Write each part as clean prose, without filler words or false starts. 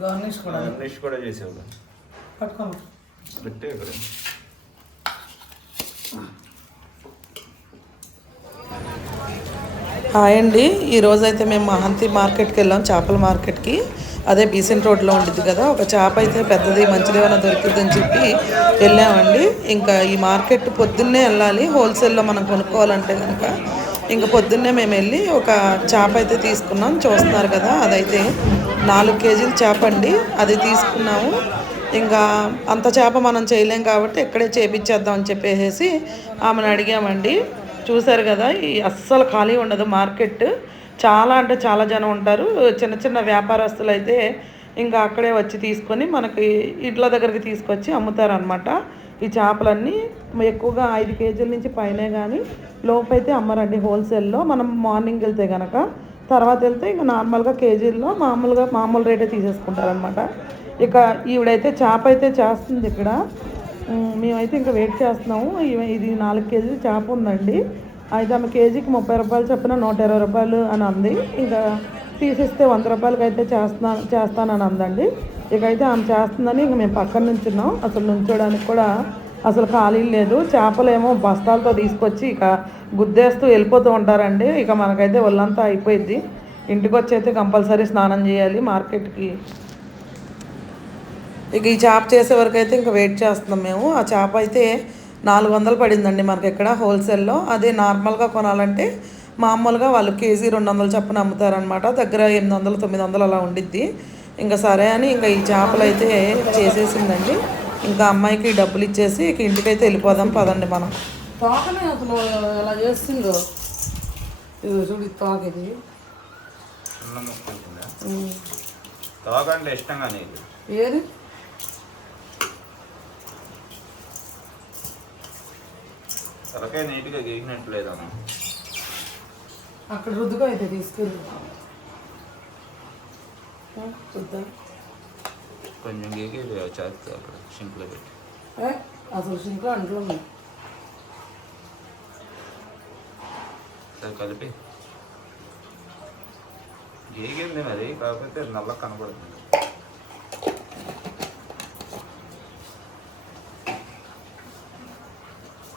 Garnish కూడా చేసేవాళ్ళు. పట్టుకోండి పెట్టే ఇక్కడ. హాయ్ అండి, ఈరోజైతే మేము మహంతి మార్కెట్కి వెళ్ళాం, చేపల మార్కెట్కి. అదే బీసెంట్ రోడ్లో ఉంటుంది కదా. ఒక చేప అయితే పెద్దది మంచిది ఏమైనా దొరికిద్దని చెప్పి వెళ్ళామండి. ఇంకా ఈ మార్కెట్ పొద్దున్నే వెళ్ళాలి, హోల్సేల్లో మనం కొనుక్కోవాలంటే కనుక. ఇంకా పొద్దున్నే మేము వెళ్ళి ఒక చేప అయితే తీసుకున్నాం. చూస్తున్నారు కదా, అదైతే 4 కేజీల చేప అండి. అది తీసుకున్నాము. ఇంకా అంత చేప మనం చేయలేం కాబట్టి ఇక్కడే చేపించేద్దాం అని చెప్పేసి ఆమెను అడిగామండి. చూసారు కదా, ఈ అస్సలు ఖాళీ ఉండదు మార్కెట్. చాలా అంటే చాలా జనం ఉంటారు. చిన్న చిన్న వ్యాపారస్తులు అయితే ఇంకా అక్కడే వచ్చి తీసుకొని మనకి ఇంట్ల దగ్గరికి తీసుకొచ్చి అమ్ముతారనమాట. ఈ చేపలన్నీ ఎక్కువగా 5 కేజీల నుంచి పైనే కానీ లోపైతే అమ్మరండి హోల్సేల్లో. మనం మార్నింగ్ వెళ్తే కనుక, తర్వాత వెళ్తే ఇంకా నార్మల్గా కేజీల్లో మామూలు రేటే తీసేసుకుంటారనమాట. ఇక ఈవిడైతే చేప అయితే చేస్తుంది ఇక్కడ. మేమైతే ఇంకా వెయిట్ చేస్తున్నాము. ఇది 4 కేజీలు చేప ఉందండి. అయితే ఆమె కేజీకి 30 రూపాయలు చొప్పున 120 రూపాయలు అని అంది. ఇంకా తీసిస్తే 100 రూపాయలకి అయితే చేస్తానని అందండి. ఇకైతే ఆమె చేస్తుందని ఇంక మేము పక్కన నుంచున్నాం. అసలు నుంచోడానికి కూడా అసలు ఖాళీ లేదు. చేపలేమో బస్తాలతో తీసుకొచ్చి ఇక గుద్దేస్తూ వెళ్ళిపోతూ ఉంటారండి. ఇక మనకైతే ఒళ్ళంతా అయిపోయింది. ఇంటికి వచ్చి అయితే కంపల్సరీ స్నానం చేయాలి మార్కెట్కి. ఇక ఈ చేప చేసే వరకు అయితే ఇంకా వెయిట్ చేస్తున్నాం మేము. ఆ చేప అయితే 400 పడిందండి మనకి ఇక్కడ హోల్సేల్లో. అదే నార్మల్గా కొనాలంటే మామూలుగా వాళ్ళు కేజీ 200 చొప్పున అమ్ముతారనమాట. దగ్గర 800 900 అలా ఉండిద్ది. ఇంకా సరే అని ఇంకా ఈ చేపలు అయితే చేసేసిందండి. ఇంకా అమ్మాయికి డబ్బులు ఇచ్చేసి ఇక ఇంటికైతే వెళ్ళిపోదాం పదండి మనం. తోకనే అసలు ఎలా చేస్తుందో ఇది చూడు. తోక ఇది తోక అంటే ఇష్టంగా నీకు ఏది తలకాయ నీట్గా గీసినట్లేదమ్మా. అక్కడ రుద్దుగా అయితే తీసుకెళ్ళి చూద్దాం. కొంచెం గీకి చేస్తా అక్కడ సింక్లో పెట్టి. అసలు సింక్లో అంట్లో ఉన్నాయి కలిపి గీగింది మరి, కాకపోతే నల్ల కనపడుతుంది.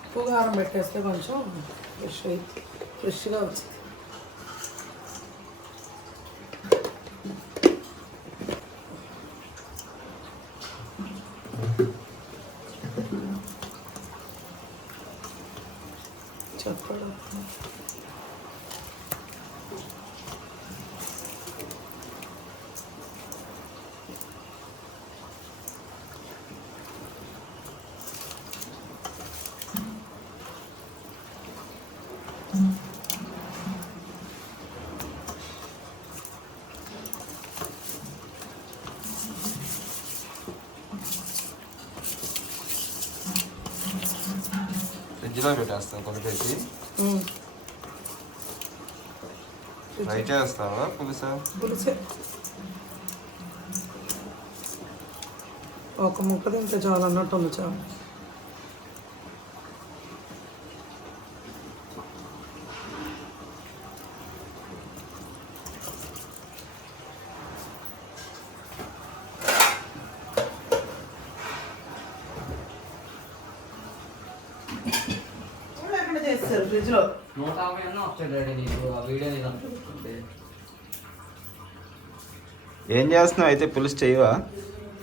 ఉప్పు కారం పెట్టేస్తే కొంచెం ఫ్రెష్గా వచ్చింది. చెప్పడం ఫ్రిడ్జ్లో పెట్టేస్తావు కొలిపేసి. ఫ్రై చేస్తావా పులుసా? పులుసే. ఒక ముక్క తింటే చాలా అన్నట్టు ఉంది చాలు. ఫ్రిడ్జ్లో ఏం చేస్తున్నావు అయితే? పులుసు చేయవా?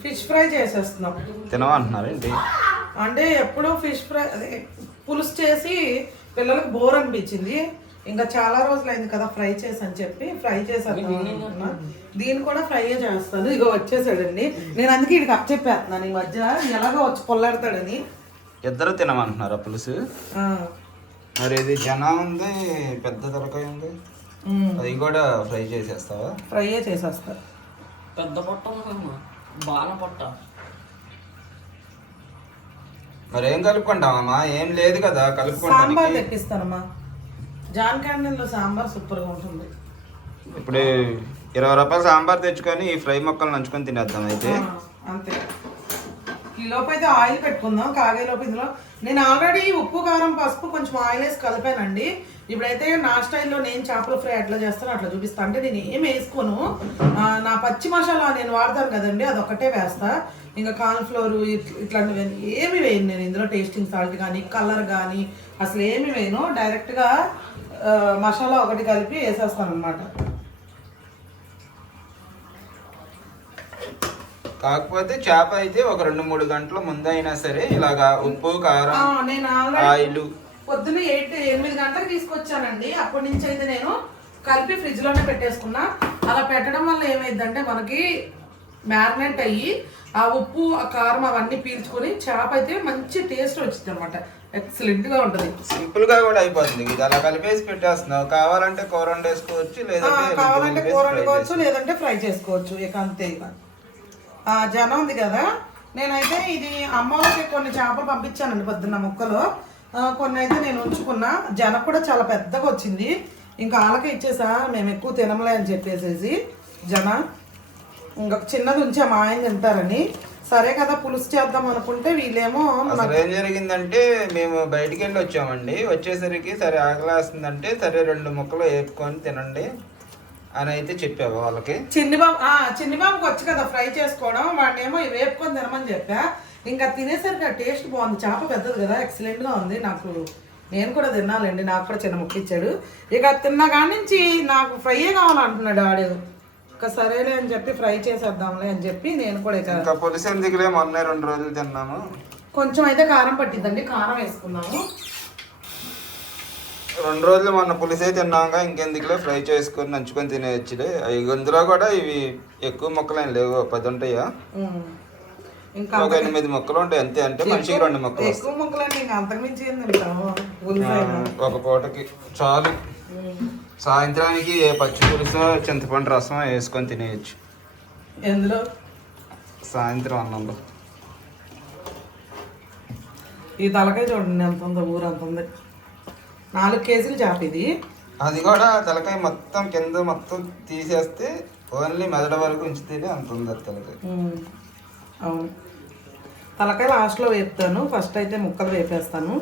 ఫిష్ ఫ్రై చేసేస్తున్నాం. తినవా అంటున్నారు ఏంటి? అంటే ఎప్పుడూ ఫిష్ ఫ్రై అదే పులుసు చేసి పిల్లలకు బోర్ అనిపించింది. ఇంకా చాలా రోజులైంది కదా ఫ్రై చేసి అని చెప్పి ఫ్రై చేసేస్తాను. దీన్ని కూడా ఫ్రై చేస్తాను. ఇక వచ్చేసాడండి. నేను అందుకే ఇక్కడికి అప్ చెప్పేస్తున్నాను ఈ మధ్య ఎలాగో వచ్చి పొల్లాడతాడని. ఇద్దరు తినమంటున్నారా పులుసు? మరి ఇది జనా ఉంది, పెద్ద తలకాయ ఉంది, అది కూడా ఫ్రై చేసేస్తావా? ఫ్రై చేసేస్తా. పెద్ద పొట్ట బాగా పొట్ట. మరి ఏం కలుపుకుంటామమ్మా? ఏం లేదు కదా కలుపుకుంటా. సాంబార్ తెప్పిస్తానమ్మా. జాన్ క్యాంటీన్లో సాంబార్ సూపర్గా ఉంటుంది. ఇప్పుడు 20 రూపాయలు సాంబార్ తెచ్చుకొని ఈ ఫ్రై మొక్కలు నంచుకొని తినేద్దాం అయితే. అంతే. ఈ లోపు అయితే ఆయిల్ పెట్టుకుందాం. కాగే లోపు ఇందులో నేను ఆల్రెడీ ఉప్పు కారం పసుపు కొంచెం ఆయిల్ వేసి కలిపానండి. ఇప్పుడైతే నా స్టైల్లో నేను చేపల ఫ్రై ఎట్లా చేస్తానో అట్లా చూపిస్తాను. అంటే నేను ఏం వేసుకోను. నా పచ్చి మసాలా నేను వాడతాను కదండి, అది ఒకటే వేస్తా. ఇంకా కార్న్ఫ్లోర్ ఇట్లాంటివి ఏమి వేయను నేను ఇందులో. టేస్టింగ్ సాల్ట్ కానీ కలర్ కానీ అసలు ఏమి వేయను. డైరెక్ట్గా మసాలా ఒకటి కలిపి వేసేస్తాను అనమాట. కాకపోతే చేప అయితే ఒక 2-3 గంటల ముందైనా సరే ఇలాగా ఉప్పు కారం నేను ఆయిల్ పొద్దున్న 8 గంటలకు తీసుకొచ్చానండి. అప్పటి నుంచి అయితే నేను కలిపి ఫ్రిడ్జ్ లోనే పెట్టేసుకున్నా. అలా పెట్టడం వల్ల ఏమైందంటే మనకి మ్యారినేట్ అయ్యి ఆ ఉప్పు ఆ కారం అవన్నీ పీల్చుకొని చేప అయితే మంచి టేస్ట్ వచ్చింది అనమాట. ఎక్సలెంట్ గా ఉంటది. సింపుల్ గా కూడా అయిపోతుంది. ఇది అలా కలిపేసి పెట్టేస్తున్నావు. కావాలంటే కూర వండేసుకోవచ్చు, కావాలంటే కూర వండుకోవచ్చు, లేదంటే ఫ్రై చేసుకోవచ్చు. ఇక అంతే. ఇక జనం ఉంది కదా, నేనైతే ఇది అమ్మవారికి కొన్ని చేపలు పంపించానండి పొద్దున్న ముక్కలు. కొన్ని అయితే నేను ఉంచుకున్నా. జన కూడా చాలా పెద్దగా వచ్చింది. ఇంకా వాళ్ళకే ఇచ్చేసా, మేము ఎక్కువ తినమలే అని చెప్పేసేసి జన ఇంకా చిన్నది ఉంచా మా ఆయన తింటారని. సరే కదా పులుసు చేద్దాం అనుకుంటే వీళ్ళేమో అసలు ఏం జరిగిందంటే మేము బయటికి వెళ్ళి వచ్చామండి. వచ్చేసరికి సరే ఆకలేస్తుందంటే సరే 2 ముక్కలు వేపుకొని తినండి అని అయితే చెప్పావు వాళ్ళకి. చిన్ని బాబుకి వచ్చి కదా ఫ్రై చేసుకోవడం, వాడినేమో వేపుకొని తినమని చెప్పా. ఇంకా తినేసరికి ఆ టేస్ట్ బాగుంది. చేప పెద్దది కదా, ఎక్సలెంట్గా ఉంది. నేను కూడా తినాలండి, నాకు కూడా చిన్న ముక్క ఇచ్చాడు. ఇక తిన్నా కాడి నుంచి నాకు ఫ్రైయే కావాలంటున్నాడు వాడు. ఇక సరేలే అని చెప్పి ఫ్రై చేసేద్దాంలే అని చెప్పి నేను కూడా ఇక పులుసు ఎందుకులే, మొన్న 2 రోజులు తిన్నాము. కొంచెం అయితే కారం పట్టిద్దండి, కారం వేసుకున్నాము. 2 రోజులు మొన్న పులిసే తిన్నాక ఇంకెందుకులే ఫ్రై చేసుకొని నంచుకొని తినేయచ్చులే. ఇందులో కూడా ఇవి ఎక్కువ ముక్కలేం లేవు, 10 ఉంటాయా, ఇంకా ఒక 8 ముక్కలు ఉంటాయి అంతే. అంటే మనిషికి 2 ముక్కలు. ఎక్కువ ముక్కలు ఇంకా అంతకుమించి ఒక పూటకి చాలు. సాయంత్రానికి పచ్చి పులుసు చింతపండు రసం వేసుకొని తినేయచ్చు. ఎందులో? సాయంత్రం అన్నంలో. ఈ తలకాయ చూడండి ఎంత ఉందో, ఊరు అంత ఉంది. 4 కేజీలు చేప ఇది. అది కూడా తలకాయ మొత్తం కింద మొత్తం తీసేస్తే ఓన్లీ మెదడు వరకు ఉంచితేనే అంత ఉంది తలకాయ. అవును, తలకాయ లాస్ట్లో వేపుతాను, ఫస్ట్ అయితే ముక్కలు వేపేస్తాను.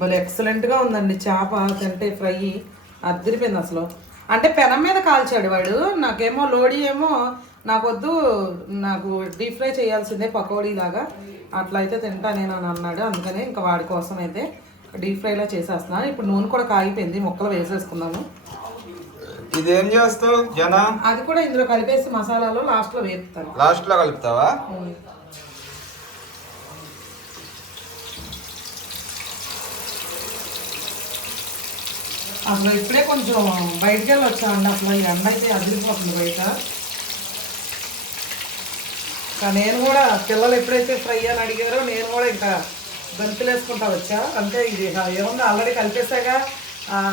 భలే ఎక్సలెంట్గా ఉందండి చేప. తింటే ఫ్రై అదిరిపోయింది అసలు. అంటే పెనం మీద కాల్చాడు వాడు. నాకేమో లోడీ ఏమో నాకొద్దు, నాకు డీప్ ఫ్రై చేయాల్సిందే పకోడీ లాగా, అట్లా అయితే తింటా నేను అని అన్నాడు. అందుకనే ఇంకా వాడి కోసం అయితే డీప్ ఫ్రైలా చేసేస్తున్నాను. ఇప్పుడు నూనె కూడా కాగిపోయింది, ముక్కలు వేసేసుకున్నాము. ఇదేం చేస్తావు జన? అది కూడా ఇందులో కలిపేసి మసాలాలో లాస్ట్లో వేపుతాను. లాస్ట్లో కలుపుతావా? అసలు ఇప్పుడే కొంచెం బయటికి వెళ్ళి వచ్చామండి. అసలు ఈ ఎండ అయితే అదిరిపోతుంది బయట. నేను కూడా పిల్లలు ఎప్పుడైతే ఫ్రై అని అడిగారో నేను కూడా ఇంకా గంతులు వేసుకుంటా వచ్చా. అంటే ఇది ఏముంది ఆల్రెడీ కలిపేసాగా,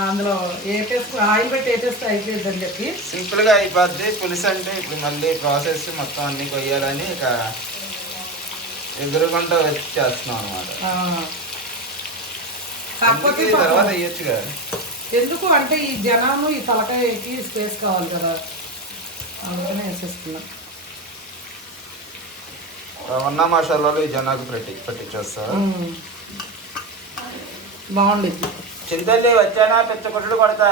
అందులో వేపేసుకుని ఆయిల్ పెట్టి వేపేస్తే అయిపోయింది అని చెప్పి సింపుల్గా అయిపోద్ది. పులుసు అంటే ఇప్పుడు మళ్ళీ ప్రాసెస్ మొత్తం అన్ని కొయ్యాలని ఇక ఎదురుకుంటూ వచ్చి చేస్తున్నాం అనమాట. కాకపోతే తర్వాత వేయచ్చు కదా. ఎందుకు అంటే ఈ జనాలు ఈ తలకాయకి స్పేస్ కావాలి కదా, అందుకనే వేసేస్తున్నాం. ఉన్న మసాలాలు ఈ జనాకు పెట్టించేస్తారు. బాగుండేది. చింతల్లి వచ్చానా పెద్ద కొట్టుడు కొడతా.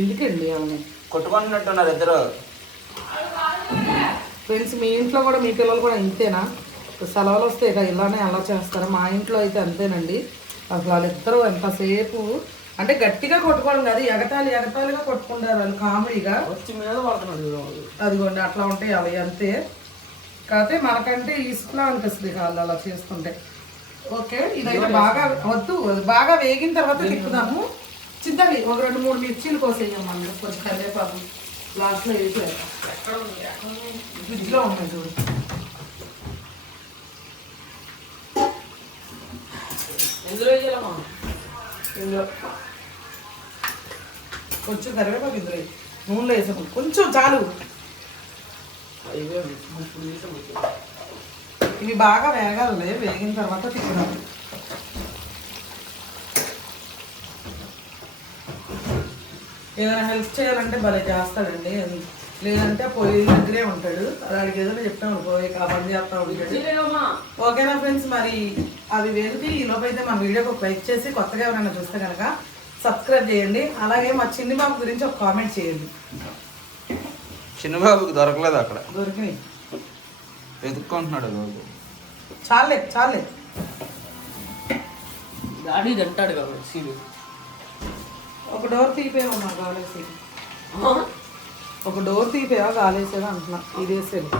ఎందుకండి అవును కొట్టుకుంటున్నట్టున్నారు ఇద్దరు. ఫ్రెండ్స్, మీ ఇంట్లో కూడా మీ పిల్లలు కూడా ఇంతేనా? సెలవులు వస్తే ఇక ఇలానే అలా చేస్తారు. మా ఇంట్లో అయితే అంతేనండి. అసలు వాళ్ళిద్దరూ ఎంతసేపు అంటే గట్టిగా కొట్టుకోవడం కాదు, ఎగతాళిగా కొట్టుకుంటారు వాళ్ళు కామెడీగా. వచ్చి మీద పడుతున్నాడు. అదిగోండి అట్లా ఉంటాయి అవి అంతే. కాకపోతే మనకంటే ఇసుకులా అనిపిస్తుంది వాళ్ళు అలా చేస్తుంటే. ఓకే, ఇదైతే బాగా వద్దు, బాగా వేగిన తర్వాత తిప్పుదాము. చింతలి ఒక 2-3 మిర్చీలు కోసేయమ్మా, కొంచెం కరివేపాకు లాస్ట్లో వేసారు. ఫ్రిడ్జ్లో ఉన్నాయి చూడు. ఎందులో వేయాలమ్మా? ఇందులో కొంచెం కరివేపాకు ఇందులో నూనెలో వేసాము, కొంచెం చాలు. ఇవి బాగా వేగాలి, వేగిన తర్వాత తిప్పుదాం. ఏదైనా హెల్ప్ చేయాలంటే భలే చేస్తాడండి. లేదంటే పొయ్యి దగ్గరే ఉంటాడు. అలాంటికి ఏదైనా చెప్తాను పోయి పని చేస్తా ఉంటాడు. ఓకేనా ఫ్రెండ్స్, మరి అవి వేగితే ఈ లోపైతే మన వీడియోకి ఒక లైక్ చేసి కొత్తగా ఎవరైనా చూస్తే కనుక సబ్స్క్రైబ్ చేయండి. అలాగే మా చిన్ని బాబు గురించి ఒక కామెంట్ చేయండి. చిన్నబాబుకి దొరకలేదు అక్కడ, దొరికినాయి. వెతుక్కుంటున్నాడు బాబు. చాలే చాలే. డాడీ తింటాడు కాబట్టి సీలు. ఒక డోర్ తీపేవా మా గాలేసి, ఒక డోర్ తీపేవా గాలేసేది అంటున్నా. ఇదేసేది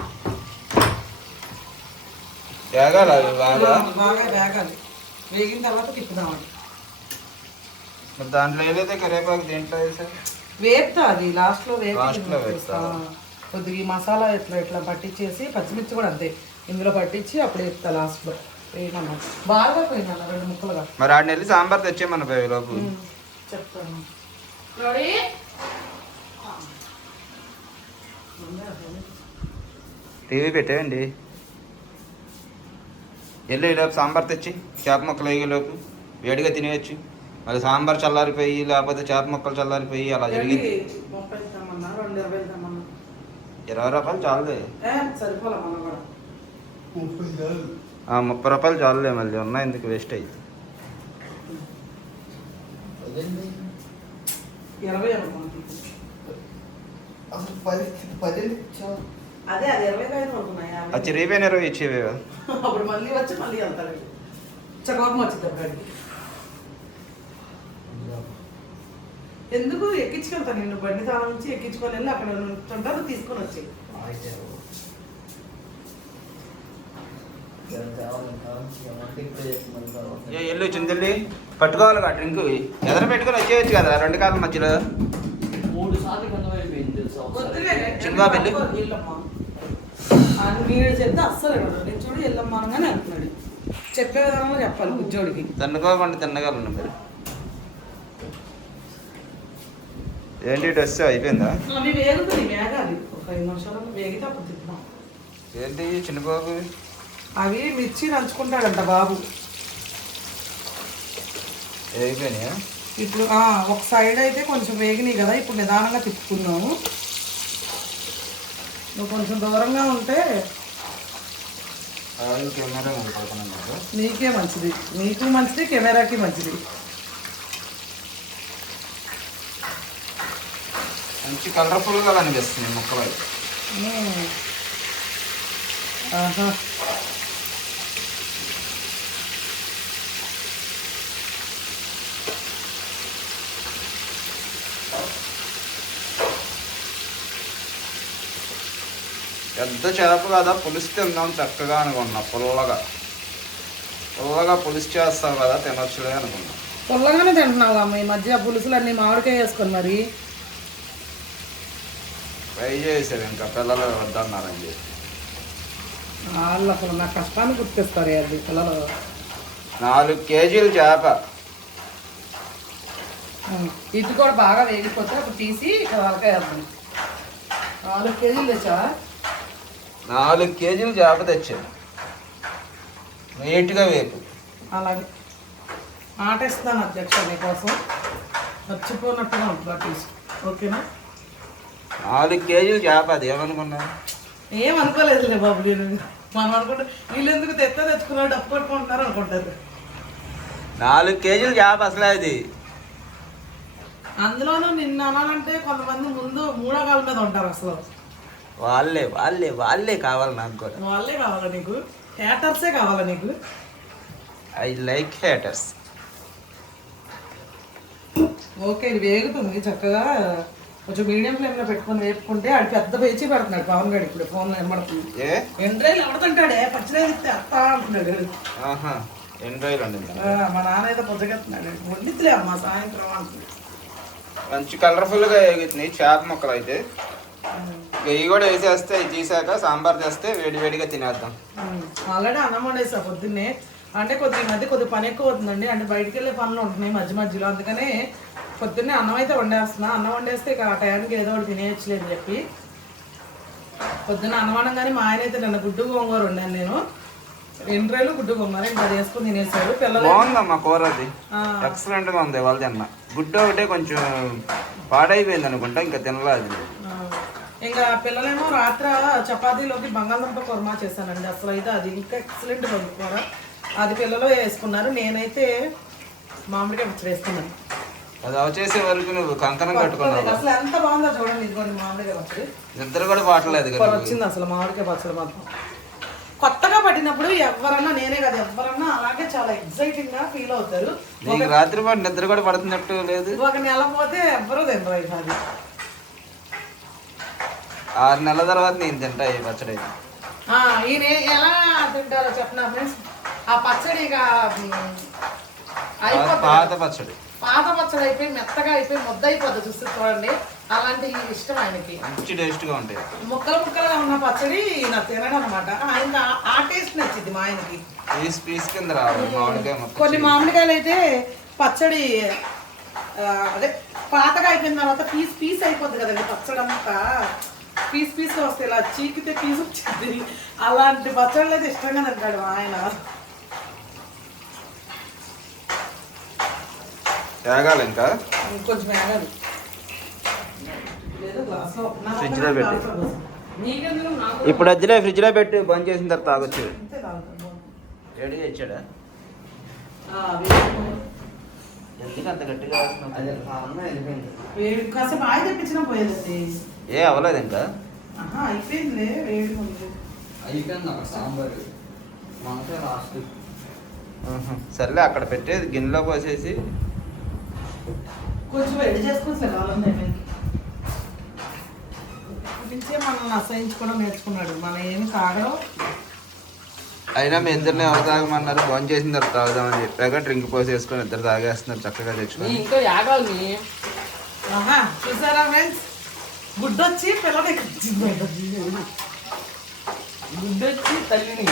వేగాలి అవి బాగా. బాగా వేగాలి. వేగిన తర్వాత తిప్పుదామండి. మరి దాంట్లో ఏదైతే కరివేపాకు దేంట్లో వేసారు? వేపుతా అది లాస్ట్లో లాస్ట్లో వేస్తా. కొద్దిగా ఈ మసాలా ఇట్లా ఇట్లా పట్టించేసి, పచ్చిమిర్చి కూడా అంతే ఇందులో పట్టించి అప్పుడు వేపుతా లాస్ట్లో. వేయమన్నా బాగా పోయినా 2 ముక్కలుగా. మరి ఆడిని వెళ్ళి సాంబార్ తెచ్చేయమన్న పోయి లోపు. చెప్తాను. టీవీ పెట్టేయండి. వెళ్ళి లోపు సాంబార్ తెచ్చి చేప ముక్కలు వేయలోపు వేడిగా తినేయచ్చు. మళ్ళీ సాంబార్ చల్లారిపోయి లేకపోతే చేప ముక్కలు చల్లారిపోయి అలా జరిగింది. 30 ఇద్దామన్నా, 2 20 ఇద్దామన్నా. 20 రూపాయలు చాలులే. సరిపోలే మనం కూడా. 30 రూపాయలు చాలులే, మళ్ళీ ఉన్నాయి ఎందుకు వేస్ట్ అయ్యి. 20 అదే అది 25 అనుకున్నాయి. అది చిరిగిపోయిన 20 ఇచ్చేవే. అప్పుడు మళ్ళీ వచ్చి మళ్ళీ వెళ్తాడు. చకోపం వచ్చింది అప్పుడు. ఎందుకు ఎక్కించుకెళ్తాను నిన్ను బండి తాళం నుంచి ఎక్కించుకొని వెళ్ళి అక్కడ ఉంటుంటారు, తీసుకొని వచ్చి. ఎల్లు చింతల్లి పట్టుకోవాలి కదా డ్రింక్. ఎదర పెట్టుకొని వచ్చేయచ్చు కదా 2 కాలం మధ్యలో. 3 సార్లు కన్నమైపోయింది తెలుసా. చిన్నబాబు వెళ్ళి మీరు చెప్తే అస్సలు ఇవ్వడు. నేను చూడు వెళ్ళమ్మా అని అంటున్నాడు. చెప్పే విధానంలో చెప్పాలి బుజ్జోడికి. తిన్నకోకుండా తిన్నగలను మీరు. ఏంటి ఇటు వస్తే అయిపోయిందా? అవి వేగుతుంది, వేగాలి. ఒక 5 నిమిషాలు వేగితే అప్పుడు తిప్పుదాం. ఏంటి చిన్నబాబు? అవి మిర్చి నంచుకుంటాడంట బాబు. అయిపోయినాయా? ఇప్పుడు ఒక సైడ్ అయితే కొంచెం వేగినాయి కదా, ఇప్పుడు నిదానంగా తిప్పుకున్నాము. నువ్వు కొంచెం దూరంగా ఉంటే కెమెరా నీకే మంచిది, నీకు మంచిది, కెమెరాకి మంచిది. మంచి కలర్ఫుల్గా కనిపిస్తుంది ముక్కలు. ఆహా, పెద్ద చేప కదా, పులుసు తిందాం చక్కగా అనుకున్నా. పుల్లగా పులుసు చేస్తావు కదా, తినొచ్చులే అనుకున్నా. పుల్లగానే తింటున్నావు అమ్మ ఈ మధ్య. పులుసులు అన్నీ మామిడికాయ వేసుకొని మరి ట్రై చేశారు, ఇంకా పిల్లలు వద్దన్నారని చెప్పి. వాళ్ళు అసలు నా కష్టాన్ని గుర్తిస్తారు అది పిల్లలు. 4 కేజీలు చేప. ఇది కూడా బాగా వేగిపోతే అప్పుడు తీసి వాళ్ళకే వేద్దాం. 4 కేజీలు తెచ్చా. 4 కేజీలు చేప తెచ్చాను. నీట్గా వేపు. అలాగే ఆటేస్తాను అధ్యక్ష నీకోసం. మర్చిపోయినట్టుగా ఉంటుంది ఆ టేస్ట్. ఓకేనా? 4 కేజీలు చేప. అది ఏమనుకున్నారు? ఏమనుకోలేదులే బాబు. నేను మనం అనుకుంటే వీళ్ళు ఎందుకు తెచ్చుకున్నాడు డబ్బు కొట్టుకుంటున్నారు అనుకుంటారు. 4 కేజీలు చేప అసలే అది. అందులోనూ నిన్న అనాలంటే కొంతమంది ముందు 3వ కాలం మీద ఉంటారు అసలు. వాళ్ళే కావాలి నాకు కూడా. వాళ్ళే కావాలా నీకు? హ్యాటర్సే కావాలా నీకు? I like haters. ఓకే, ఇది వేగుతుంది చక్కగా. కొంచెం మీడియం ఫ్లేమ్లో పెట్టుకొని వేపుకుంటే అది పెద్ద పేచి పెడుతున్నాడు పవన్ గారు. ఇప్పుడు ఫోన్ నిలబడుతుంది. ఎండ్రాయిలు ఎవడుతుంటాడే పచ్చిరాయి ఇస్తే అత్తా అంటున్నాడు. ఎండ్రాయిలు అండి. మా నాన్న అయితే పొద్దుకెత్తున్నాడు. వండిద్దిలే అమ్మా సాయంత్రం అంటుంది. మంచి కలర్ఫుల్గా వేగుతున్నాయి చేప ముక్కలు అయితే. ఇవి కూడా వేసేస్తే ఇది తీసాక సాంబార్ చేస్తే వేడివేడిగా తినేద్దాం. ఆల్రెడీ అన్నం వండేసా పొద్దున్నే. అంటే కొద్దిగా మధ్య కొద్దిగా పని ఎక్కువ అవుతుందండి. అంటే బయటికి వెళ్ళే పనులు ఉంటున్నాయి మధ్యలో. అందుకనే పొద్దున్నే అన్నం అయితే వండేస్తున్నా. అన్నం వండేస్తే ఇక ఆ టైంకి ఏదో ఒకటి తినేయచ్చులే అని చెప్పి పొద్దున్న అన్నం వండగానే మా ఆయన అయితే నన్ను గుడ్డు గోంగూర వండాను నేను. 2 రోజులు గుడ్డు గోంగూర ఇంకా అది వేసుకొని తినేసాడు పిల్లలు. బాగుందమ్మా కూర, అది ఎక్సలెంట్గా ఉంది. వాళ్ళు తిన్నా. గుడ్డు ఒకటే కొంచెం పాడైపోయింది అనుకుంటా, ఇంకా తినలేదు. ఇంకా పిల్లలేమో రాత్రి చపాతీలోకి బంగాళదుంప కుర్మా చేశానండి. అసలు అయితే అది ఇంకా ఎక్సలెంట్ కూర. అది పిల్లలు వేసుకున్నారు. నేనైతే మామిడికాయ పచ్చడి వేసుకున్నాను. అది వచ్చేసే వరకు నువ్వు కంకణం కట్టుకున్నావు. అసలు ఎంత బాగుందో చూడండి. ఇదిగోండి మామిడికాయ పచ్చడి. నిద్ర కూడా పాటలేదు కదా. వచ్చింది అసలు మామిడికాయ పచ్చడి మాత్రం. కొత్తగా పట్టినప్పుడు ఎవరన్నా, నేనే కదా ఎవరన్నా అలాగే చాలా ఎక్సైటింగ్ గా ఫీల్ అవుతారు. నీకు రాత్రి పాటు నిద్ర కూడా పడుతున్నట్టు లేదు. ఒక నెల పోతే ఎవ్వరూ తినరు అది. 6 నెలల తర్వాత నేను తింటా ఈ పచ్చడి. ఈయన ఎలా తింటారో చెప్పనా ఫ్రెండ్స్. ఆ పచ్చడి ఇక పాత పచ్చడి అయిపోయి మెత్తగా అయిపోయి ముద్ద అయిపోద్ది చూస్తే చూడండి. అలాంటి ఇష్టం ఆయనకి. మంచి టేస్ట్ గా ఉంటాయి. ముక్కలుగా ఉన్న పచ్చడి నాకు తినడం అనమాట. ఆయనకి ఆ టేస్ట్ నచ్చింది మా ఆయనకి. పీస్ కింద రావాలి మామిడికాయ. కొన్ని మామిడికాయలు అయితే పచ్చడి అదే పాతగా అయిపోయిన తర్వాత పీస్ అయిపోద్ది కదండి. పచ్చడి అంతా పీస్ వస్తాయి. ఇలా చీకితే పీస్ వచ్చింది. అలాంటి పచ్చళ్ళు అయితే ఇష్టంగా తింటాడు ఆయన. తాగాలి ఇంకా కొంచెం వేగాలి. ఫ్రిడ్జ్ లో పెట్టి ఇప్పుడు వద్దులే, ఫ్రిడ్జ్ లో పెట్టి బంద్ చేసిన తర్వాత తాగొచ్చు. రెడీ ఇచ్చాడా? ఎందుకు అంత గట్టిగా కాసేపు ఆయి తెప్పించినా పోయేదండి. ఏ అవ్వలేదు ఇంకా. అయిపోయింది. వేడి అయిపోయింది అక్కడ సాంబార్ లాస్ట్. సర్లే అక్కడ పెట్టేది గిన్నెలో పోసేసి కొంచెం వేడి చేసుకోవచ్చు కావాలంటే. నుంచే మనల్ని అసహించుకోవడం నేర్చుకున్నాడు. మనం ఏమి తాగడం. అయినా మీ ఇద్దరిని ఎవరు తాగమన్నారు? బంద్ చేసిన తర్వాత తాగుదామని చెప్పాక డ్రింక్ పోసేసుకొని ఇద్దరు తాగేస్తున్నారు చక్కగా తెచ్చుకొని. ఇంకా యాగాలి. చూసారా ఫ్రెండ్స్, గుడ్డొచ్చి పిల్లలు గుడ్డొచ్చి తల్లిని.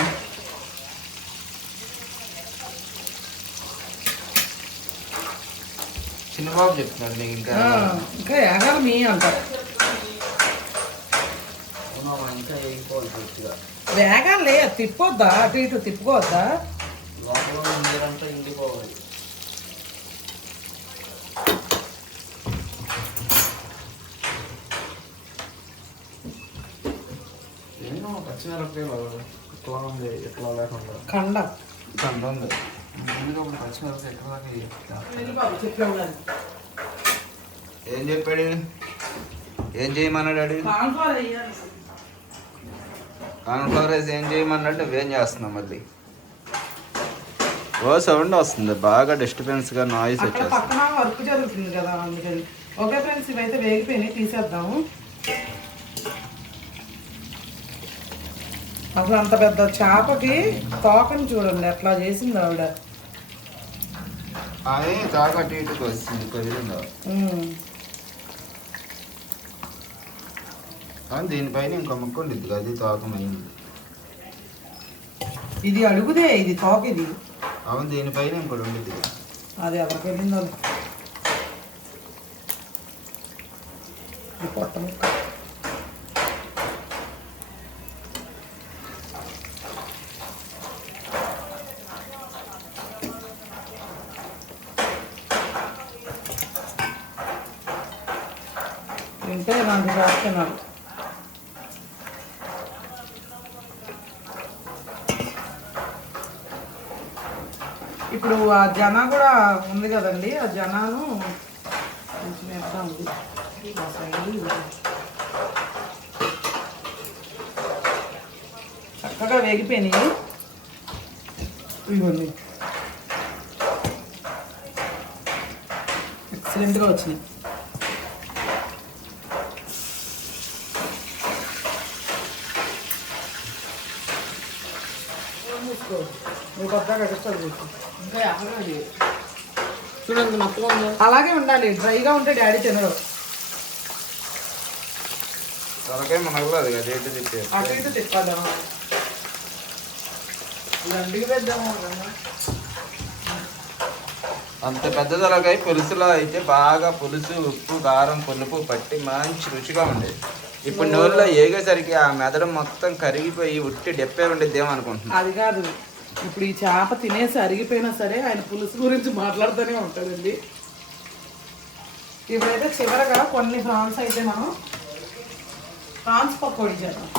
చిన్నబాబు చెప్తున్నాడు నీకు ఇంకా యాగాలి మీ అంటారు. ఇంకా వేయిపోవాలి పూర్తిగా. వేగాలే తిప్పొద్దా? అటు ఇటు తిప్పుకోవద్దా? లోపల నీరంతా ఇండిపోవాలి. ఎన్నో పచ్చిమిరపకాయలు ఎట్లా ఉంది, ఎట్లా లేకుండా కండ ఉంది. పచ్చిమిరపకాయ ఎట్లా ఏం చెప్పాడు? ఏం చేయమన్నాడు? కాన్ఫ్లవర్ రైస్ ఏం చేయమన్నట్టు నువ్వేం చేస్తున్నావు? మళ్ళీ ఓ సౌండ్ వస్తుంది బాగా, డిస్టర్బెన్స్గా నాయిస్ వచ్చేస్తుంది. పక్కన వర్క్ జరుగుతుంది కదా అందుకని. ఓకే ఫ్రెండ్స్, ఇవైతే వేగిపోయినాయి, తీసేద్దాము. అసలు అంత పెద్ద చేపకి తోకని చూడండి ఎట్లా చేసింది ఆవిడ. అది చాకు అటు ఇటుకు వచ్చింది కొద్దిగా. కానీ దీనిపైన ఇంకో ముక్క ఉండిద్ది అది తోకమైంది. ఇది అడుగుదే, ఇది తోక. ఇది అవును, దీనిపైన ఇంకోటి ఉండిద్ది. అది ఎవరికి వెళ్ళిందో పొట్ట ముక్క. తింటే నాకు చేస్తున్నాడు. ఇప్పుడు ఆ జన కూడా ఉంది కదండి, ఆ జనాను కొంచెం ఎంత ఉంది చక్కగా వేగిపోయినాయి. ఇవ్వండి, ఎక్సలెంట్గా వచ్చినాయి. చూడండి మొత్తం అలాగే ఉండాలి, డ్రైగా ఉంటే డాడీ తినడు. తలకాయ మనకు అది అటు ఇటు తిప్పే అటు ఇటు తిప్పాలి. దండికి పెద్దాము. అంత పెద్ద తలకాయ పులుసులో అయితే బాగా పులుసు, ఉప్పు, కారం, పులుపు పట్టి మంచి రుచిగా ఉండేది. ఇప్పుడు నూనెలో ఏగేసరికి ఆ మెదడు మొత్తం కరిగిపోయి ఉట్టి డెప్పే ఉండేది ఏమనుకుంటున్నా. అది కాదు, ఇప్పుడు ఈ చేప తినేసి అరిగిపోయినా సరే ఆయన పులుసు గురించి మాట్లాడుతూనే ఉంటాడండి. ఇప్పుడైతే చివరగా కొన్ని ప్రాన్స్ అయితే మనం ప్రాన్స్ పకోడీ చేద్దాం.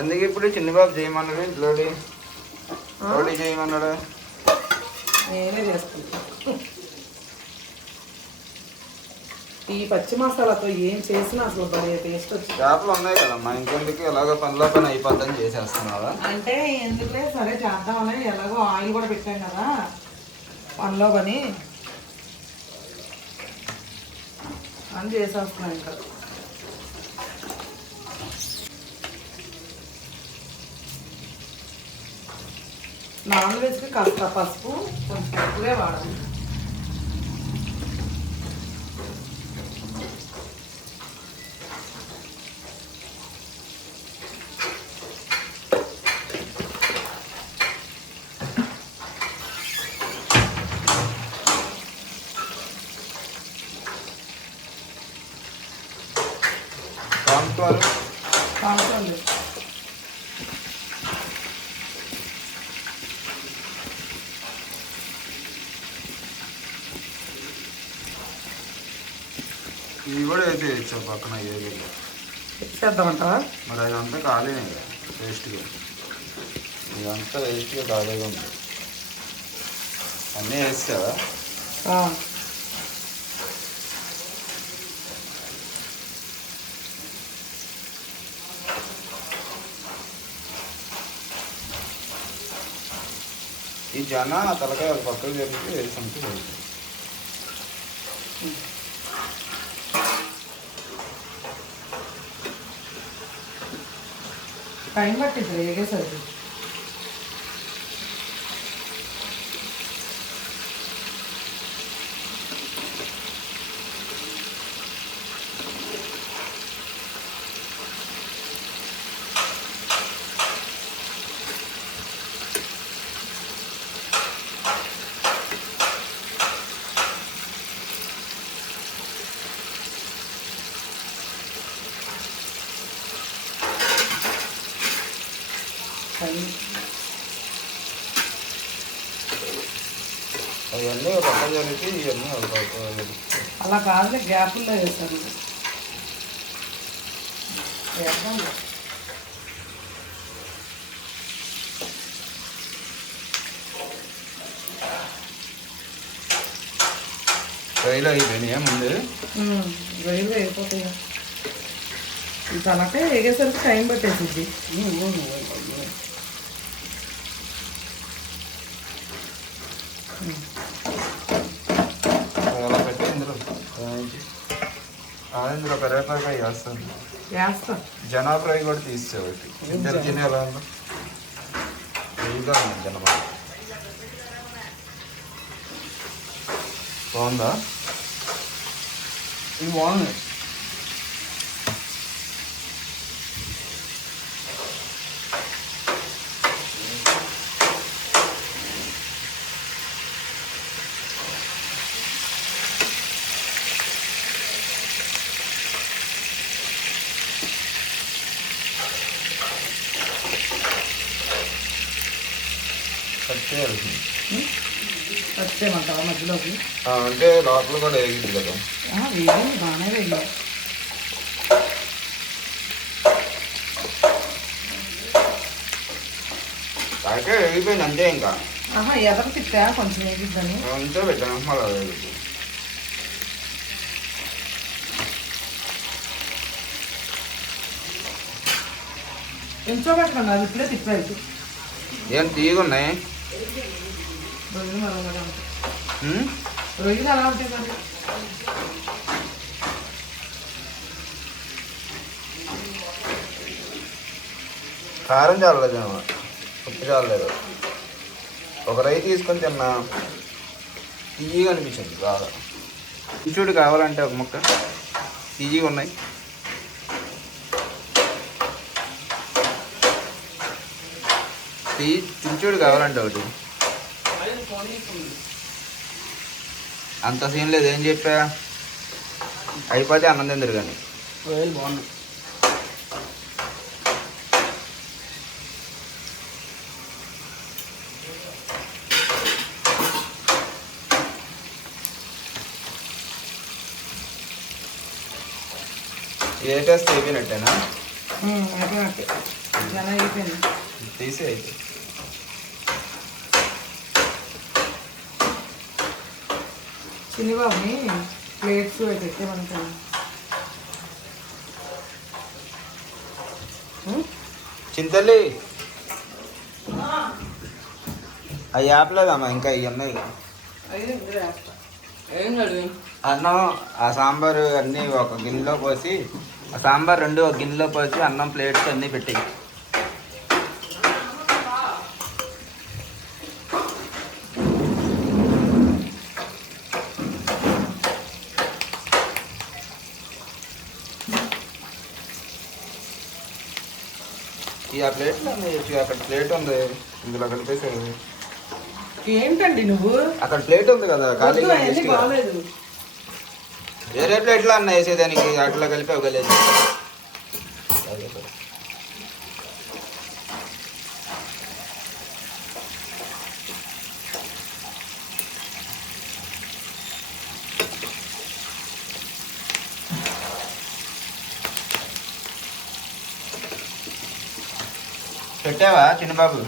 ఎందుకు ఇప్పుడు చిన్నబాబు చేయమన్నాడు? లోడీ చేయమన్నాడు. నేనే చేసుకుంటాను. ఈ పచ్చి మసాలాతో ఏం చేసినా అసలు భలే టేస్ట్ వచ్చింది. చేపలు ఉన్నాయి కదా మా ఇంకెందుకు ఎలాగో పనిలో పని అయిపోద్దని చేసేస్తున్నావా? అంటే ఎందుకులే సరే చేద్దామని, ఎలాగో ఆయిల్ కూడా పెట్టాం కదా పనిలో పని అని చేసేస్తున్నాం. ఇంకా నాన్ వెజ్కి కాస్త పసుపు కొంచెం ఎక్కువే వాడాలి. కావాలి ఇవి కూడా అయితే ఇచ్చావు పక్కన ఏరియాలో చేద్దామంటావా? మరి అదంతా ఖాళీనే కదా వేస్ట్గా, ఇదంతా వేస్ట్గా ఖాళీగా ఉంది. అన్నీ వేసావా? ఈ జన తలకాయ పక్కకు జరిగితే వేసుకుంటూ వెళ్తుంది. టైం పట్టింది వేగేసరికి. అవన్నీ పక్క జరిగితే ఇవన్నీ అవుతాయి. అలా కాదులే, గ్యాపుల్లో వేస్తాను. వేద్దాం. ఫ్రైలో అయిపోయినాయా ముందు? రైలు అయిపోతాయి. ఈ తనకాయ వేగేసరికి టైం పట్టేసింది. అలా పెట్టి ఇందులో ఇందులో కరివేపాకాయ వేస్తాను. జనా ఫ్రై కూడా తీసేవాటి ఇద్దరు తినే ఎలా ఉందో ఇంకా జనపా బాగుందా? ఇది బాగుంది. వచ్చేయమంటావా మధ్యలోకి? అంటే లోపల కూడా వేగింది కదా. వేగింది, బాగానే వేగింది. కాకే వేగిపోయింది అంతే. ఇంకా ఎర్ర తిట్టా కొంచెం వేగిద్దని అంతే పెట్టాను. మళ్ళీ వేగింది. ఎంతో పెట్టండి, అది ఇప్పుడే తిప్పేది. ఏం తీగ ఉన్నాయి రొయ్యలు ఎలా ఉంటాయి మరి? కారం చాలలేదేమో, ఉప్పు చాలలేదు. ఒక రై తీసుకొని తిన్నా, తీయగా అనిపించింది బాగా. చించుడు కావాలంటే ఒక ముక్క తీయగా ఉన్నాయి. చించుడు కావాలంటే ఒకటి. అంత సీన్ లేదు. ఏం చెప్పా, అయిపోతే అన్నం తిందరు కానీ. బాగున్నాయి. ఏ టెస్ట్ అయిపోయినట్టేనా? అయిపోయినట్టే. జన అయిపోయింది. తీసి అయితే చిన్నిబాబుని ప్లేట్స్ అవి పెట్టేమంటాను. చింతల్లి అవి ఆపలేదమ్మా, ఇంకా ఇవి ఉన్నాయి. అన్నం ఆ సాంబారు అన్నీ ఒక గిన్నెలో పోసి, ఆ సాంబార్ రెండు ఒక గిన్నెలో పోసి అన్నం ప్లేట్స్ అన్నీ పెట్టి. ఆ ప్లేట్లో అక్కడ ప్లేట్ ఉంది, ఇందులో కలిపేసేది. ఏంటండి నువ్వు? అక్కడ ప్లేట్ ఉంది కదా ఖాళీగా, బాగాలేదు. వేరే ప్లేట్లో అన్న వేసేదానికి అట్లా కలిపి అవ్వలేదు. పెట్టావా చిన్నబాబు?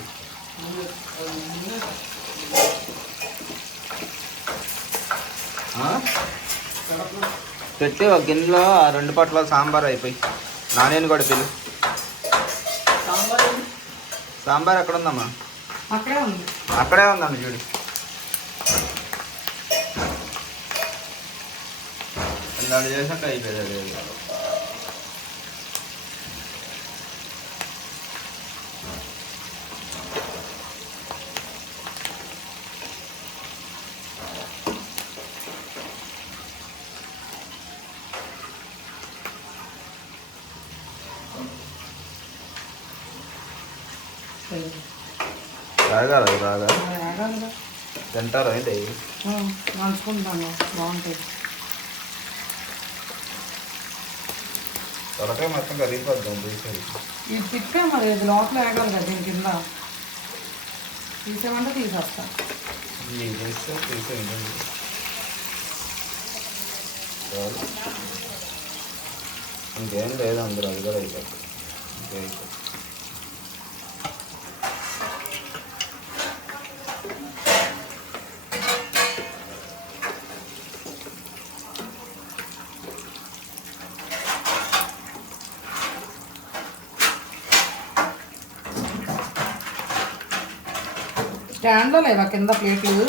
పెట్టి ఒక గిన్నెలో ఆ 2 పట్ల సాంబార్ అయిపోయి. నానేను కూడా పిలు. సాంబార్ ఎక్కడ ఉందమ్మా? అక్కడే ఉందమ్మ చూడు. ఇలా చేసాక అయిపోయింది. రాగాలి బాగా తింటారు ఏంటి? నంచుకుంటాను, బాగుంటాయి. త్వరగా మొత్తం కరిగిపోద్దాం తీసేది. ఇది తిప్పే మరి ఇది లోపల వేగాలి కదా, దీని కింద తీసేమంటే తీసేస్తా. తీసేయండి. ఇంకేం లేదు అందరూ, అది కూడా అయిపోతుంది. ఇంకే స్టాండ్లో లేవా కింద ప్లేట్లు?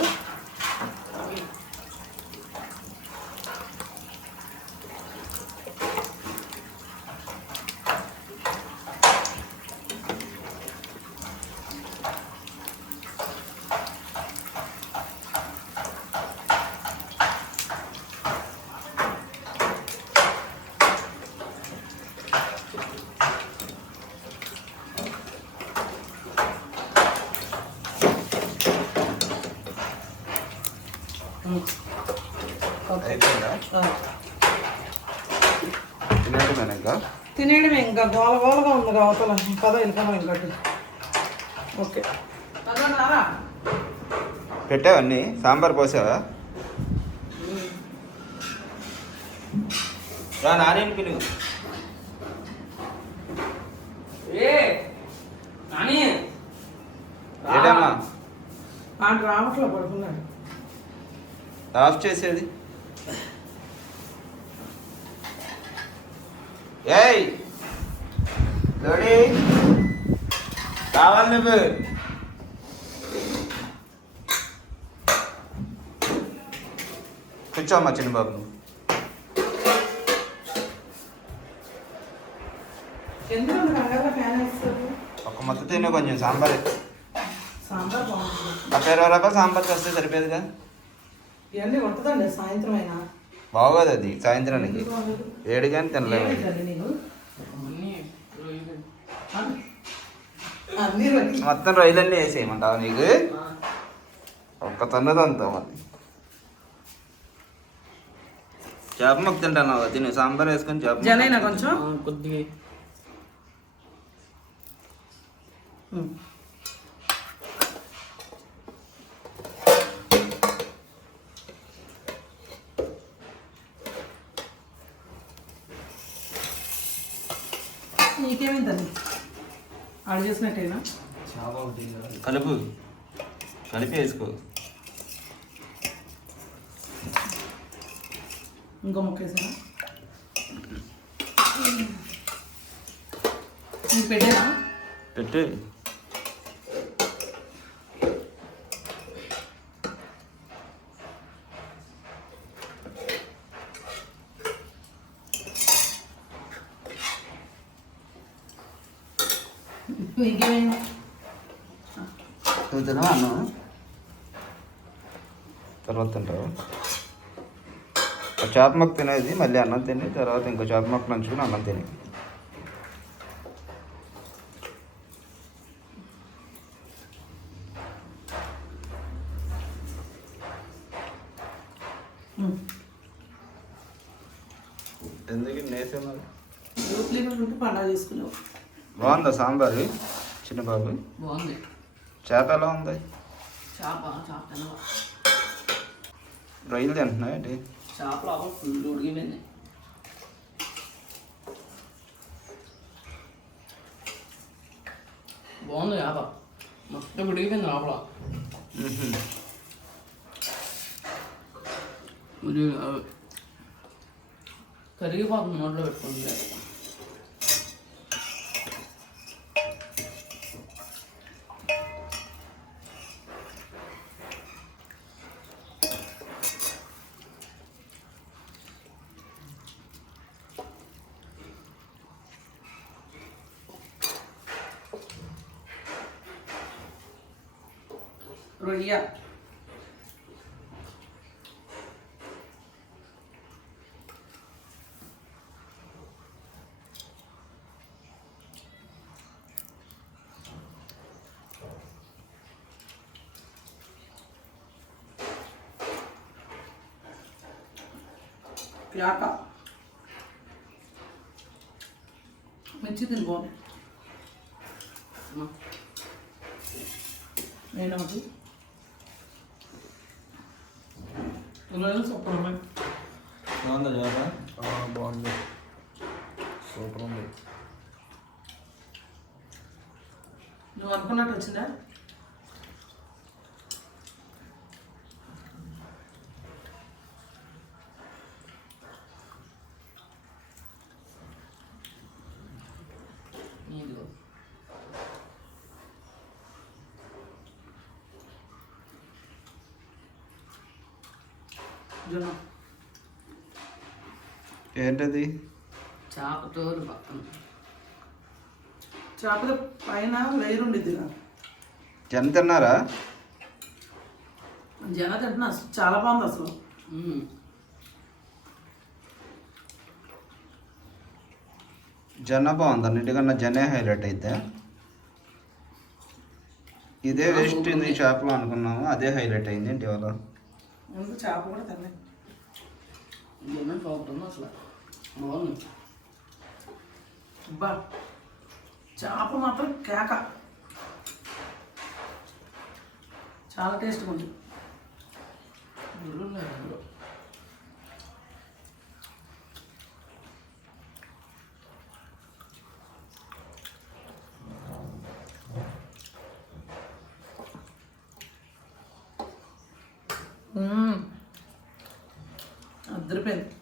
తినేయడమే, ఇంకా గోల గోలగా ఉంది అవతల. పద వెళ్ళిపోదాం ఇంకోటి. ఓకే పెట్టావన్నీ? సాంబార్ పోసావా? రా నానేని పిలుగు. ఏడమ్మా రావట్లో పడుకున్నాడు. ఆఫ్ చేసేది. ఏయ్ లోడి కావాలి నువ్వు. కూర్చోమ్మా చిన్నబాబు. నువ్వు ఒక మొత్తం తినే కొంచెం సాంబార్. సాంబార్ బాగుంటుంది. 20 రూపాయలు సాంబార్ వస్తే సరిపోయేదిగా. ఇవన్నీ ఉంటుందండి సాయంత్రం అయినా. బాగోదు అది సాయంత్రానికి, వేడిగానే తినలేము. మొత్తం రొయ్యలన్నీ వేసేయమంటావా నీకు? ఒక్క తన్నదంతా మళ్ళీ చేప మొక్క తింటాను. తిను సాంబార్ వేసుకొని చేప జనైనా కొంచెం కొద్దిగా నీకేమైందండి? ఆడ చేసినట్టేనా? కలుపు, కలిపి వేసుకో. ఇంకో ముక్క వేసారా మీకు పెట్టారా పెట్టి ఇంకేమైంది నువ్వు తినవా అన్నం తర్వాత తింటావు చేప మొక్క తినేది మళ్ళీ అన్నం తిని తర్వాత ఇంకో చేప మొక్క నంచుకుని అన్నం తిని ఎందుకు నేసేమది ఉంటే పండుగ చేసుకున్నావు బాగుందా సాంబారు చిన్న బాబు బాగుంది చేప ఎలా ఉంది చేప చేప తినవా రొయ్యలు తింటున్నావు ఏంటి చేప లోపల ఫుల్ ఉడిగిపోయింది బాగుంది చేప మొత్తం ఉడిగిపోయింది లోపల కరిగిపోతుంది నోట్లో పెట్టుకుంటే రొయ్య ప్యాక మిర్చి తిని బాగుంది నేనొకటి సూపర్ ఉన్నాయి బాగుందా చేప బాగుంది సూపర్ ఉంది నువ్వు అనుకున్నట్టు వచ్చిందా జొన్న ఏంటది చేపతోలు పక్కన చేపల పైన లేయర్ ఉండిద్ది జనం తిన్నారా జన తింటున్నా చాలా బాగుంది అసలు జన బాగుంది అన్నిటికన్నా జనే హైలైట్ అయితే ఇదే వేస్ట్ ఉంది చేపలు అనుకున్నాము అదే హైలైట్ అయింది ఏంటి ఇవాళ ముందు చేప కూడా తిన్నాయి జొన్న బాగుంటుంది అసలు బాగుంది అబ్బా చేప మాత్రం కేక చాలా టేస్ట్గా ఉంది అద్దరిపోయింది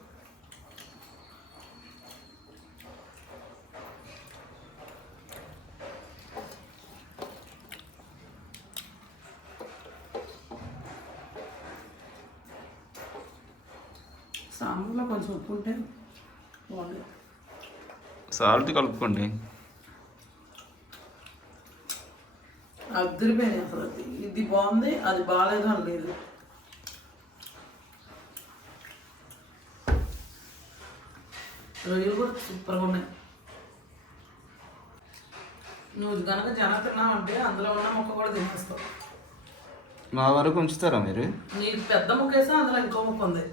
సాంబార్లో కొంచెం ఉప్పు ఉంటే బాగుంది సాల్ట్ కలుపుకోండి అద్దరిపోయింది అసలు ఇది బాగుంది అది బాగాలేదు అని లేదు రొయ్యలు కూడా సూపర్గా ఉన్నాయి నువ్వు కనుక జనం తిన్నావంటే అందులో ఉన్న ముక్క కూడా తినేస్తావు మా వరకు ఉంచుతారా మీరు నీ పెద్ద ముక్క వేసా అందులో ఇంకో ముక్క ఉంది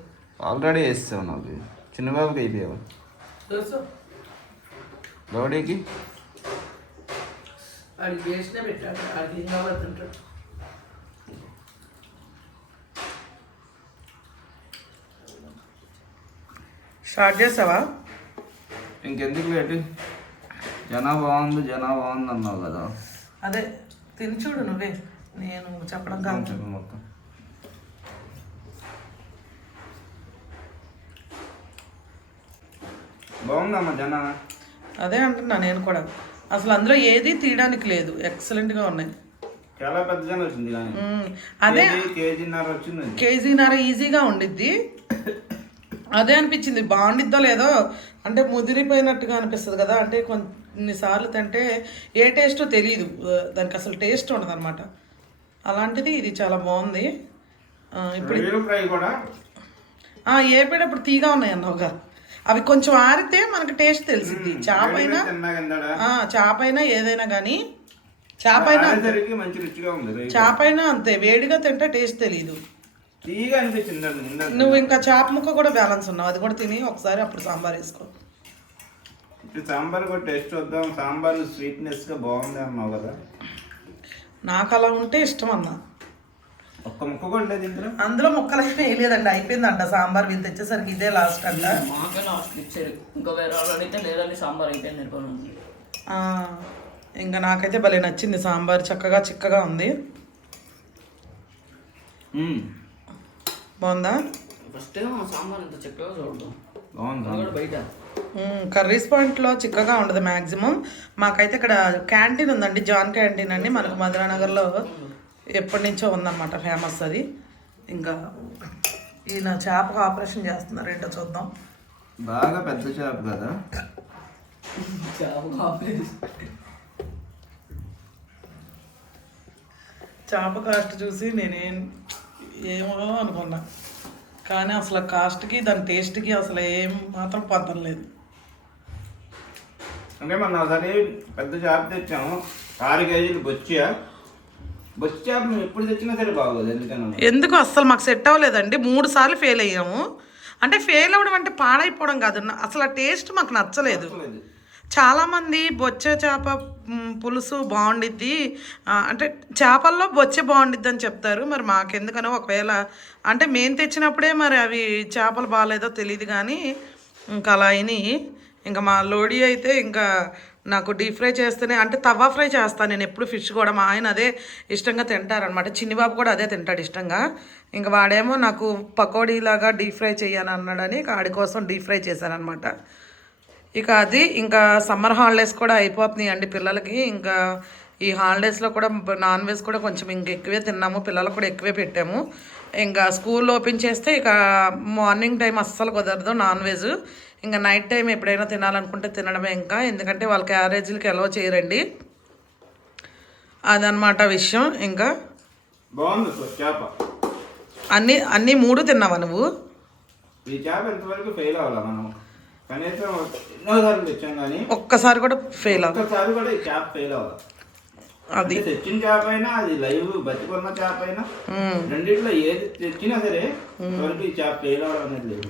ఆల్రెడీ వేస్తావు నాకు చిన్నబాబుకి అయిపోయావు తెలుసు గౌడీకి వాడికి వేసినే పెట్టాడు వాడికి ఏం కావాలో తింటాడు స్టార్ట్ చేసావా ఇంకెందుకు లేటు జనా బాగుంది అన్నావు కదా అదే తిని చూడు నువ్వే నేను చెప్పడం కాదు మొత్తం బాగుందమ్మా జన. అదే అంటున్నా నేను కూడా. అసలు అందులో ఏది తీయడానికి లేదు, ఎక్సలెంట్గా ఉన్నాయి. చాలా పెద్ద జన వచ్చింది కానీ అదే కేజీన్నర వచ్చింది. కేజీన్నర ఈజీగా ఉండిద్ది. అదే అనిపించింది, బాగుండిద్దో లేదో అంటే ముదిరిపోయినట్టుగా అనిపిస్తుంది కదా, అంటే కొన్నిసార్లు తింటే ఏ టేస్టో తెలియదు, దానికి అసలు టేస్ట్ ఉండదు అనమాట. అలాంటిది ఇది చాలా బాగుంది. ఇప్పుడు ఫ్రై కూడా ఏపేటప్పుడు తీగా ఉన్నాయి అన్నవుగా, అవి కొంచెం ఆరితే మనకు టేస్ట్ తెలిసింది. చేపైనా ఏదైనా కానీ చేపైనా అంతే, వేడిగా తింటే టేస్ట్ తెలియదు. నువ్వు ఇంకా చేప ముక్క కూడా బ్యాలెన్స్ ఉన్నావు, అది కూడా తిని ఒకసారి అప్పుడు సాంబార్ వేసుకో. సాంబార్ కూడా టేస్ట్ వద్దాం, సాంబార్ స్వీట్నెస్ గా బాగుంది అన్నావు కదా. నాకు అలా ఉంటే ఇష్టం అన్నా. ఒక్క ముక్క కూడా లేదు ఇందులో, అందులో ముక్కలు అయితే వేయలేదండి, అయిపోయిందంట సాంబార్. వీళ్ళు తెచ్చేసరికి ఇదే లాస్ట్ అంట. ఇంకా నాకైతే భలే నచ్చింది సాంబార్, చక్కగా చిక్కగా ఉంది. బాగుందా? కర్రీస్ పాయింట్లో చిక్కగా ఉండదు మ్యాక్సిమం. మాకైతే ఇక్కడ క్యాంటీన్ ఉందండి, జాన్ క్యాంటీన్ అండి, మనకు మధురానగర్లో ఎప్పటి నుంచో ఉందన్నమాట, ఫేమస్ అది. ఇంకా ఈయన చేపకు ఆపరేషన్ చేస్తున్నారు, ఏంటో చూద్దాం. బాగా పెద్ద చేప కదా, చేప కాస్ట్ చూసి ఏమో అనుకున్నా, కానీ అసలు కాస్ట్కి దాని టేస్ట్కి అసలు ఏం మాత్రం పొందం లేదు. అంటే మనం ఒకసారి పెద్ద చేప తెచ్చాము, 6 కేజీలు బొచ్చా. బొచ్చ చేప మేము ఎప్పుడు తెచ్చినా సరే బాగోదు, ఎందుకు అసలు మాకు సెట్ అవ్వలేదండి. 3 సార్లు ఫెయిల్ అయ్యాము. అంటే ఫెయిల్ అవ్వడం అంటే పాడైపోవడం కాదు, అసలు ఆ టేస్ట్ మాకు నచ్చలేదు. చాలామంది బొచ్చే చేప పులుసు బాగుండిద్ది అంటే చేపల్లో బొచ్చే బాగుండిద్ది అని చెప్తారు. మరి మాకెందుకనో ఒకవేళ అంటే మేము తెచ్చినప్పుడే మరి అవి చేపలు బాగాలేదో తెలియదు, కానీ ఇంకా అలా అయినాయి. ఇంకా మా లోడీ అయితే ఇంకా నాకు డీప్ ఫ్రై చేస్తేనే, అంటే తవా ఫ్రై చేస్తాను నేను ఎప్పుడు ఫిష్ కూడా. మా ఆయన అదే ఇష్టంగా తింటారనమాట, చిన్నిబాబు కూడా అదే తింటాడు ఇష్టంగా. ఇంకా వాడేమో నాకు పకోడీలాగా డీప్ ఫ్రై చేయాలని అన్నాడని ఆడి కోసం డీప్ ఫ్రై చేశాను అనమాట. ఇక అది ఇంకా సమ్మర్ హాలిడేస్ కూడా అయిపోతున్నాయి అండి పిల్లలకి. ఇంకా ఈ హాలిడేస్లో కూడా నాన్ వెజ్ కూడా కొంచెం ఎక్కువే తిన్నాము, పిల్లలకు కూడా ఎక్కువే పెట్టాము. ఇంకా స్కూల్ ఓపెన్ చేస్తే ఇక మార్నింగ్ టైం అస్సలు కుదరదు నాన్ వెజ్. ఇంకా నైట్ టైం ఎప్పుడైనా తినాలనుకుంటే తినడమే. ఇంకా ఎందుకంటే వాళ్ళ క్యారేజీలకి ఎలవ చేయరండి, అదనమాట విషయం. ఇంకా అన్నీ 3 తిన్నావా నువ్వు? ఒక్కసారి కూడా ఫెయిల్ అది తెచ్చిన చేప అయినా, అది లైవ్ బతికున్న చేప అయినా, రెండిట్లో ఏది తెచ్చినా సరే ఈ చేప ఫెయిల్ అవ్వడం అనేది లేదు.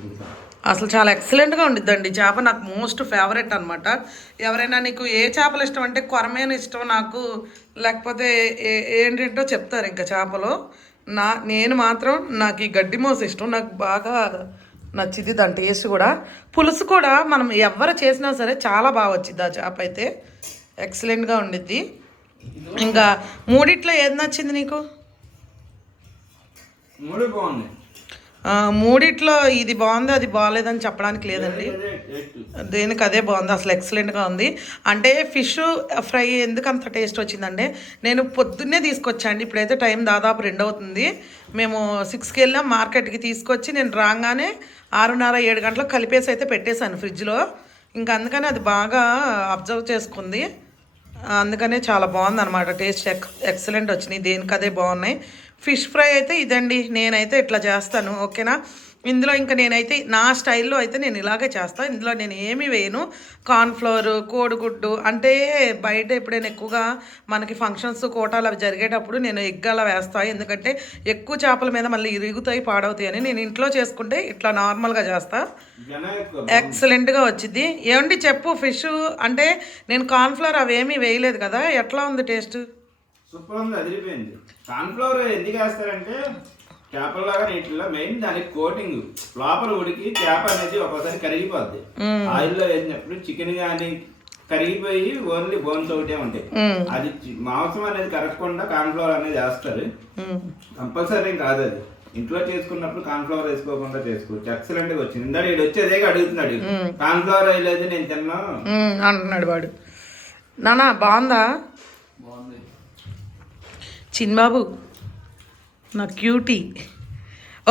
అసలు చాలా ఎక్సలెంట్గా ఉండిద్దండి చేప, నాకు మోస్ట్ ఫేవరెట్ అనమాట. ఎవరైనా నీకు ఏ చేపలు ఇష్టం అంటే కొరమేను ఇష్టం నాకు, లేకపోతే ఏంటంటో చెప్తారు ఇంకా చేపలో. నేను మాత్రం నాకు ఈ గడ్డి మోస ఇష్టం, నాకు బాగా నచ్చింది దాని టేస్ట్ కూడా. పులుసు కూడా మనం ఎవరు చేసినా సరే చాలా బాగా వచ్చింది ఆ చేప అయితే, ఎక్సలెంట్గా ఉండిద్ది. ఇంకా 3 ఏది నచ్చింది నీకు? 3 బాగుంది. 3 ఇది బాగుంది అది బాగాలేదని చెప్పడానికి లేదండి, దేనికి అదే బాగుంది, అసలు ఎక్సలెంట్గా ఉంది. అంటే ఫిష్ ఫ్రై ఎందుకు అంత టేస్ట్ వచ్చిందంటే నేను పొద్దున్నే తీసుకొచ్చాండి, ఇప్పుడైతే టైం దాదాపు 2 అవుతుంది. మేము 6కి వెళ్ళాం మార్కెట్కి, తీసుకొచ్చి నేను రాగానే 6:30 7 గంటలకు కలిపేసి అయితే పెట్టేశాను ఫ్రిడ్జ్లో. ఇంకా అందుకని అది బాగా అబ్జర్వ్ చేసుకుంది, అందుకనే చాలా బాగుంది అనమాట. టేస్ట్ ఎక్సలెంట్ వచ్చినాయి, దేనికి అదే బాగున్నాయి. ఫిష్ ఫ్రై అయితే ఇదండి, నేనైతే ఇట్లా చేస్తాను ఓకేనా. ఇందులో ఇంకా నేనైతే నా స్టైల్లో అయితే నేను ఇలాగే చేస్తాను. ఇందులో నేను ఏమీ వేయను, కార్న్ఫ్లోర్, కోడిగుడ్డు. అంటే బయట ఎప్పుడైనా ఎక్కువగా మనకి ఫంక్షన్స్ కోటాలు అవి జరిగేటప్పుడు నేను ఎగ్ అలా వేస్తాను, ఎందుకంటే ఎక్కువ చేపల మీద మళ్ళీ ఇరుగుతాయి పాడవుతాయి అని. నేను ఇంట్లో చేసుకుంటే ఇట్లా నార్మల్గా చేస్తా, ఎక్సలెంట్గా వచ్చింది. ఏమండి చెప్పు, ఫిష్ అంటే నేను కార్న్ఫ్లోర్ అవేమీ వేయలేదు కదా, ఎట్లా ఉంది టేస్ట్? సూపర్ ఉంది, అదిరిపోయింది. కార్న్ఫ్లోర్ ఎందుకు వేస్తారంటే చేపల్లాగా నీటిలో మెయిన్ దానికి కోటింగ్ లోపల ఉడికి చేప అనేది ఒక్కోసారి కరిగిపోద్ది. ఆయిల్లో వేసినప్పుడు చికెన్ కానీ కరిగిపోయి ఓన్లీ బోన్స్ ఒకటే ఉంటాయి, అది మాంసం అనేది కరగకుండా కార్న్ఫ్లోర్ అనేది వేస్తారు, కంపల్సరీ కాదు అది. ఇంట్లో చేసుకున్నప్పుడు కార్న్ఫ్లవర్ వేసుకోకుండా చేసుకోవచ్చు. ఎక్సలెంట్ గా వచ్చింది. ఇందా వీడు వచ్చేదే అడుగుతున్నాడు, కార్న్ఫ్లవర్ వేయలేదు నేను తిన్నా అంటున్నాడు వాడు. నానా బాగుందా చిన్బాబు నా క్యూటీ.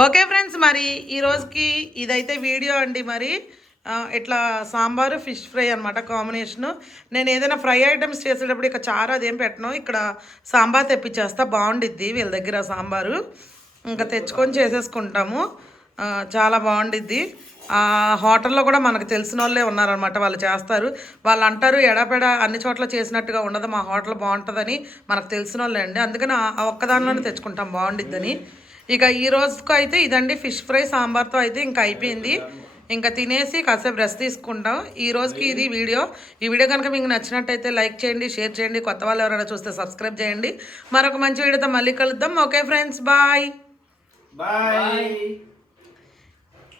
ఓకే ఫ్రెండ్స్, మరి ఈ రోజుకి ఇదైతే వీడియో అండి. మరి ఇట్లా సాంబారు ఫిష్ ఫ్రై అనమాట కాంబినేషను. నేను ఏదైనా ఫ్రై ఐటమ్స్ చేసేటప్పుడు ఇక చారు అదేం పెట్టను, ఇక్కడ సాంబార్ తెప్పించేస్తా, బాగుండిద్ది వీళ్ళ దగ్గర సాంబారు. ఇంకా తెచ్చుకొని చేసేసుకుంటాము, చాలా బాగుండిద్ది. హోటల్లో కూడా మనకు తెలిసిన వాళ్ళే ఉన్నారనమాట, వాళ్ళు చేస్తారు. వాళ్ళు అంటారు ఎడపెడ అన్ని చోట్ల చేసినట్టుగా ఉండదు, మా హోటల్ బాగుంటుందని మనకు తెలిసిన వాళ్ళే అండి. అందుకని ఆ ఒక్కదానిలోనే తెచ్చుకుంటాం బాగుండిద్దని. ఇక ఈ రోజుకు అయితే ఇదండి ఫిష్ ఫ్రై సాంబార్తో అయితే ఇంకా అయిపోయింది. ఇంకా తినేసి కాసేపు రెస్ట్ తీసుకుంటాం. ఈ రోజుకి ఇది వీడియో. ఈ వీడియో కనుక మీకు నచ్చినట్టయితే లైక్ చేయండి, షేర్ చేయండి. కొత్త వాళ్ళు ఎవరైనా చూస్తే సబ్స్క్రైబ్ చేయండి. మరొక మంచి వీడియోతో మళ్ళీ కలుద్దాం. Okay friends, bye.